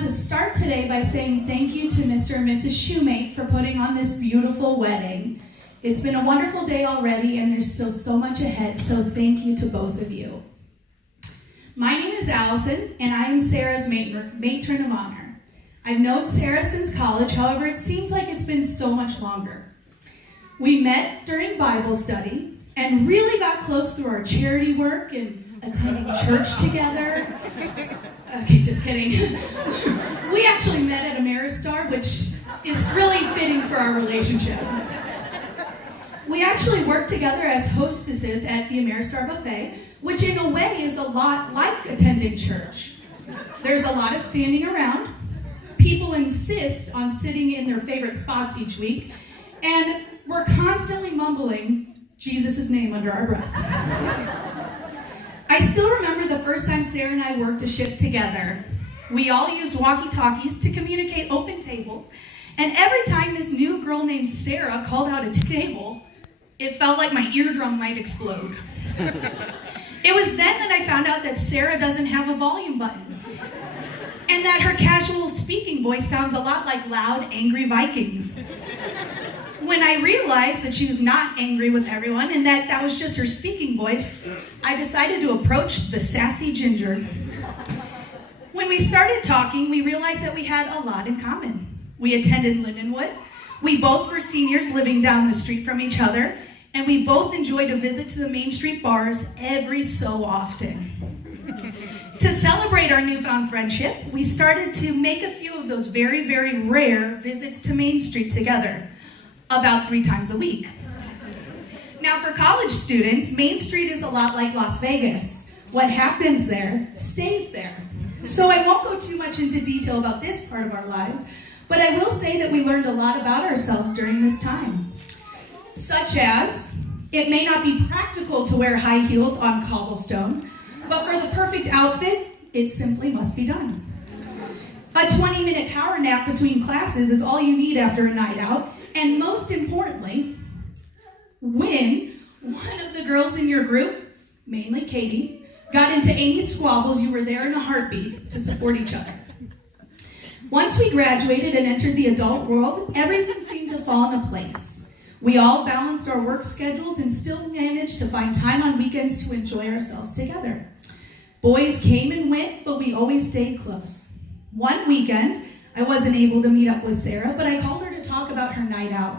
to start today by saying thank you to Mr. and Mrs. Shoemate for putting on this beautiful wedding. It's been a wonderful day already, and there's still so much ahead, so thank you to both of you. My name is Allison, and I am Sarah's matron of honor. I've known Sarah since college, however, it seems like it's been so much longer. We met during Bible study and really got close through our charity work and attending church together. Okay, just kidding. We actually met at Ameristar, which is really fitting for our relationship. We actually worked together as hostesses at the Ameristar buffet, which in a way is a lot like attending church. There's a lot of standing around. People insist on sitting in their favorite spots each week, and we're constantly mumbling Jesus' name under our breath. I still remember the first time Sarah and I worked a shift together. We all used walkie-talkies to communicate open tables, and every time this new girl named Sarah called out a table, it felt like my eardrum might explode. It was then that I found out that Sarah doesn't have a volume button, and that her casual speaking voice sounds a lot like loud, angry Vikings. When I realized that she was not angry with everyone and that was just her speaking voice, I decided to approach the sassy ginger. When we started talking, we realized that we had a lot in common. We attended Lindenwood, we both were seniors living down the street from each other, and we both enjoyed a visit to the Main Street bars every so often. To celebrate our newfound friendship, we started to make a few of those very, very rare visits to Main Street together, about 3 times a week. Now for college students, Main Street is a lot like Las Vegas. What happens there stays there. So I won't go too much into detail about this part of our lives, but I will say that we learned a lot about ourselves during this time. Such as, it may not be practical to wear high heels on cobblestone, but for the perfect outfit, it simply must be done. A 20-minute power nap between classes is all you need after a night out, and most importantly, when one of the girls in your group, mainly Katie, got into any squabbles, you were there in a heartbeat to support each other. Once we graduated and entered the adult world, everything seemed to fall into place. We all balanced our work schedules and still managed to find time on weekends to enjoy ourselves together. Boys came and went, but we always stayed close. One weekend, I wasn't able to meet up with Sarah, but I called her to talk about her night out.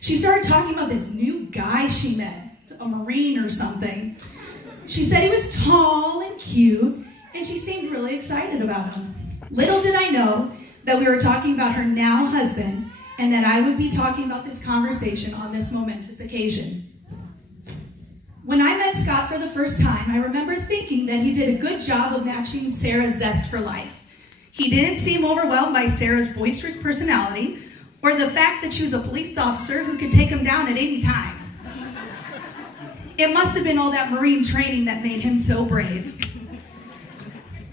She started talking about this new guy she met, a Marine or something. She said he was tall and cute, and she seemed really excited about him. Little did I know that we were talking about her now husband, and that I would be talking about this conversation on this momentous occasion. When I met Scott for the first time, I remember thinking that he did a good job of matching Sarah's zest for life. He didn't seem overwhelmed by Sarah's boisterous personality or the fact that she was a police officer who could take him down at any time. It must have been all that Marine training that made him so brave.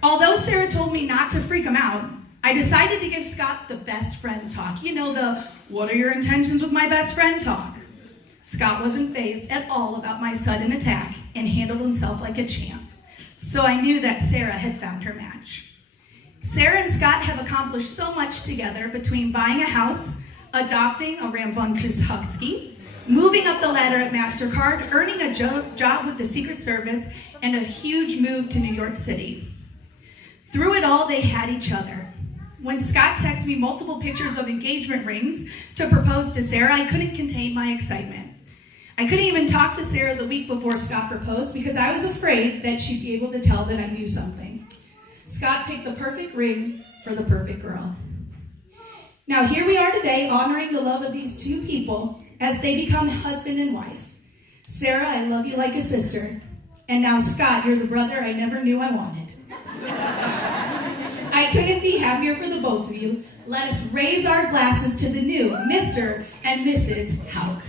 Although Sarah told me not to freak him out, I decided to give Scott the best friend talk. You know, the what are your intentions with my best friend talk. Scott wasn't fazed at all about my sudden attack and handled himself like a champ. So I knew that Sarah had found her match. Sarah and Scott have accomplished so much together between buying a house, adopting a rambunctious husky, moving up the ladder at MasterCard, earning a job with the Secret Service, and a huge move to New York City. Through it all, they had each other. When Scott texted me multiple pictures of engagement rings to propose to Sarah, I couldn't contain my excitement. I couldn't even talk to Sarah the week before Scott proposed because I was afraid that she'd be able to tell that I knew something. Scott picked the perfect ring for the perfect girl. Now here we are today honoring the love of these two people as they become husband and wife. Sarah, I love you like a sister. And now Scott, you're the brother I never knew I wanted. I couldn't be happier for the both of you. Let us raise our glasses to the new Mr. and Mrs. Houck.